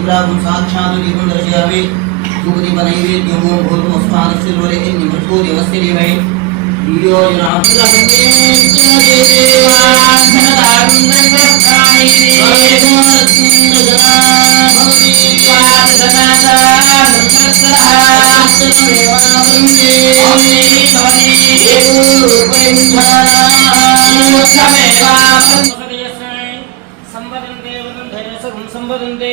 నమః. ఓం శూలపాణియే నమః ఓం నట్వాగ్నే నమః. సంవదంతే వదంతే సగం సంవదంతే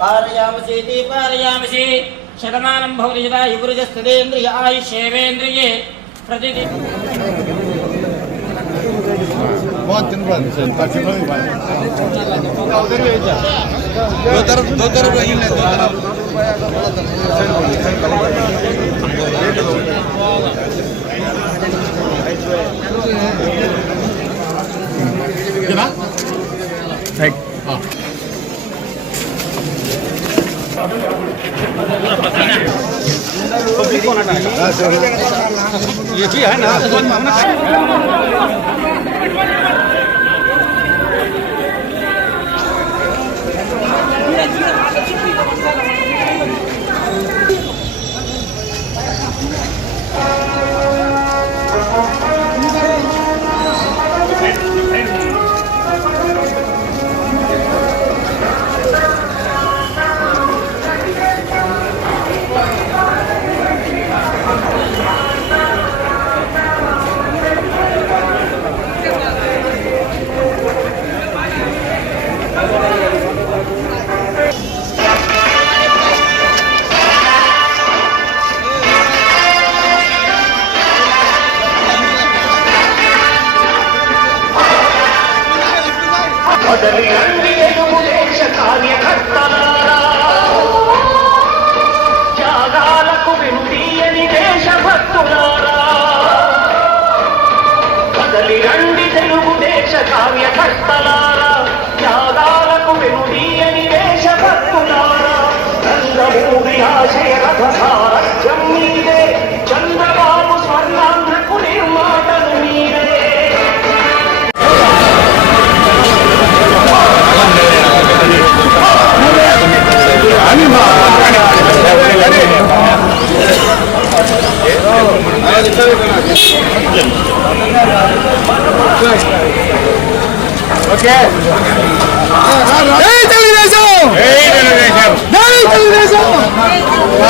पारयामसीति पारयामसि शतमानं भवति यदा युगुरुजस्तदेन्द्रिय आयुष्येवेन्द्रिये प्रतिदिन बहुत दिन बाद ताकि भाई उधर ही जा दो तरफ दो तरफ रही है दो तरफ ठीक हाँ ये भी है ना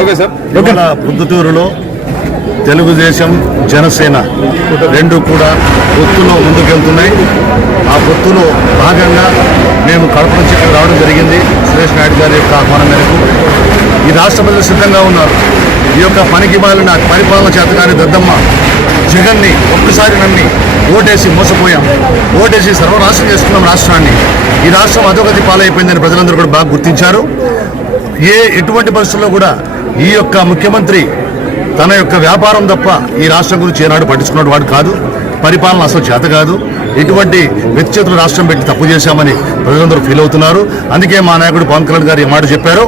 ఓకే సార్. పొద్దుటూరులో తెలుగుదేశం జనసేన రెండు కూడా పొత్తులో ముందుకెళ్తున్నాయి. ఆ పొత్తులో భాగంగా మేము కడప నుంచి ఇక్కడ రావడం జరిగింది. సురేష్ నాయుడు గారి యొక్క ఆహ్వానం మేరకు. ఈ రాష్ట్ర ప్రజలు సిద్ధంగా ఉన్నారు. ఈ యొక్క పనికి బాలిన పరిపాలన చేత కానీ దద్దమ్మ జగన్ని ఒక్కసారి నమ్మి ఓటేసి మోసపోయాం. ఓటేసి సర్వనాశనం చేసుకున్నాం రాష్ట్రాన్ని. ఈ రాష్ట్రం అధోగతి పాలైపోయిందని ప్రజలందరూ కూడా బాగా గుర్తించారు. ఏ ఎటువంటి పరిస్థితుల్లో కూడా ఈ యొక్క ముఖ్యమంత్రి తన యొక్క వ్యాపారం తప్ప ఈ రాష్ట్రం గురించి ఏనాడు పట్టించుకున్నాడు వాడు కాదు. పరిపాలన అసలు చేత కాదు. ఎటువంటి వ్యక్తిచేతులు రాష్ట్రం పెట్టి తప్పు చేశామని ప్రజలందరూ ఫీల్ అవుతున్నారు. అందుకే మా నాయకుడు పవన్ కళ్యాణ్ గారు ఈ మాట చెప్పారు.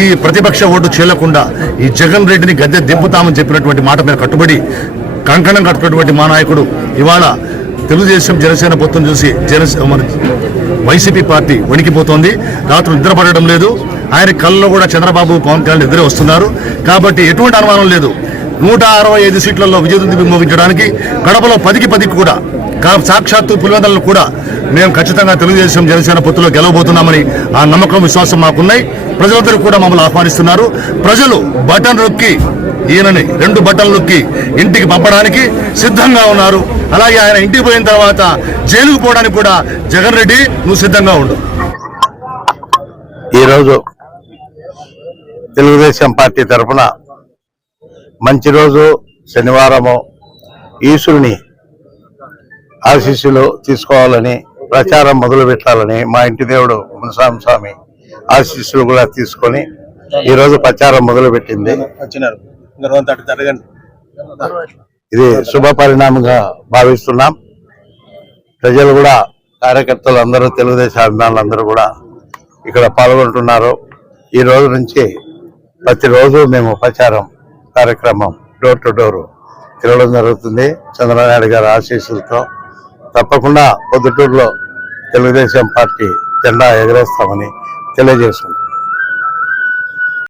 ఈ ప్రతిపక్ష ఓటు చేయకుండా ఈ జగన్ రెడ్డిని గద్దె దింపుతామని చెప్పినటువంటి మాట మీద కట్టుబడి కంకణం కట్టుకున్నటువంటి మా నాయకుడు ఇవాళ తెలుగుదేశం జనసేన పొత్తును చూసి జనసేన మన వైసీపీ పార్టీ వణికిపోతోంది. రాత్రులు నిద్రపడడం లేదు. ఆయన కళ్ళలో కూడా చంద్రబాబు పవన్ కళ్యాణ్ ఎదురే వస్తున్నారు. కాబట్టి ఎటువంటి అనుమానం లేదు. నూట అరవై ఐదు సీట్లలో విజయదుంది బింబించడానికి కడపలో పదికి పదికి కూడా కా- సాక్షాత్తు పులివెందలను కూడా మేము ఖచ్చితంగా తెలుగుదేశం జనసేన పొత్తులో గెలవబోతున్నామని ఆ నమ్మకం విశ్వాసం మాకున్నాయి. ప్రజలందరూ కూడా మమ్మల్ని ఆహ్వానిస్తున్నారు. ప్రజలు బటన్ నొక్కి ఈయనని రెండు బట్టలు నొక్కి ఇంటికి పంపడానికి సిద్ధంగా ఉన్నారు. అలాగే ఆయన ఇంటికి పోయిన తర్వాత జైలుకు పోవడానికి కూడా జగన్ రెడ్డి నువ్వు సిద్ధంగా ఉండు. ఈరోజు తెలుగుదేశం పార్టీ తరఫున మంచి రోజు శనివారము ఈశ్వరుని ఆశీస్సులు తీసుకోవాలని ప్రచారం మొదలు పెట్టాలని మా ఇంటి దేవుడు మునస్వామి స్వామి ఆశీస్సులు కూడా తీసుకొని ఈరోజు ప్రచారం మొదలు పెట్టింది. ఇది శుభ పరిణామంగా భావిస్తున్నాం. ప్రజలు కూడా కార్యకర్తలు అందరూ తెలుగుదేశం అభిమానులు అందరూ కూడా ఇక్కడ పాల్గొంటున్నారు. ఈ రోజు నుంచి ప్రతిరోజు మేము ప్రచారం కార్యక్రమం డోర్ టు డోర్ తిరగడం జరుగుతుంది. చంద్రనాయుడు గారి ఆశీస్సులతో తప్పకుండా పొద్దుటూరులో తెలుగుదేశం పార్టీ జెండా ఎగరేస్తామని తెలియజేసుకుంటాం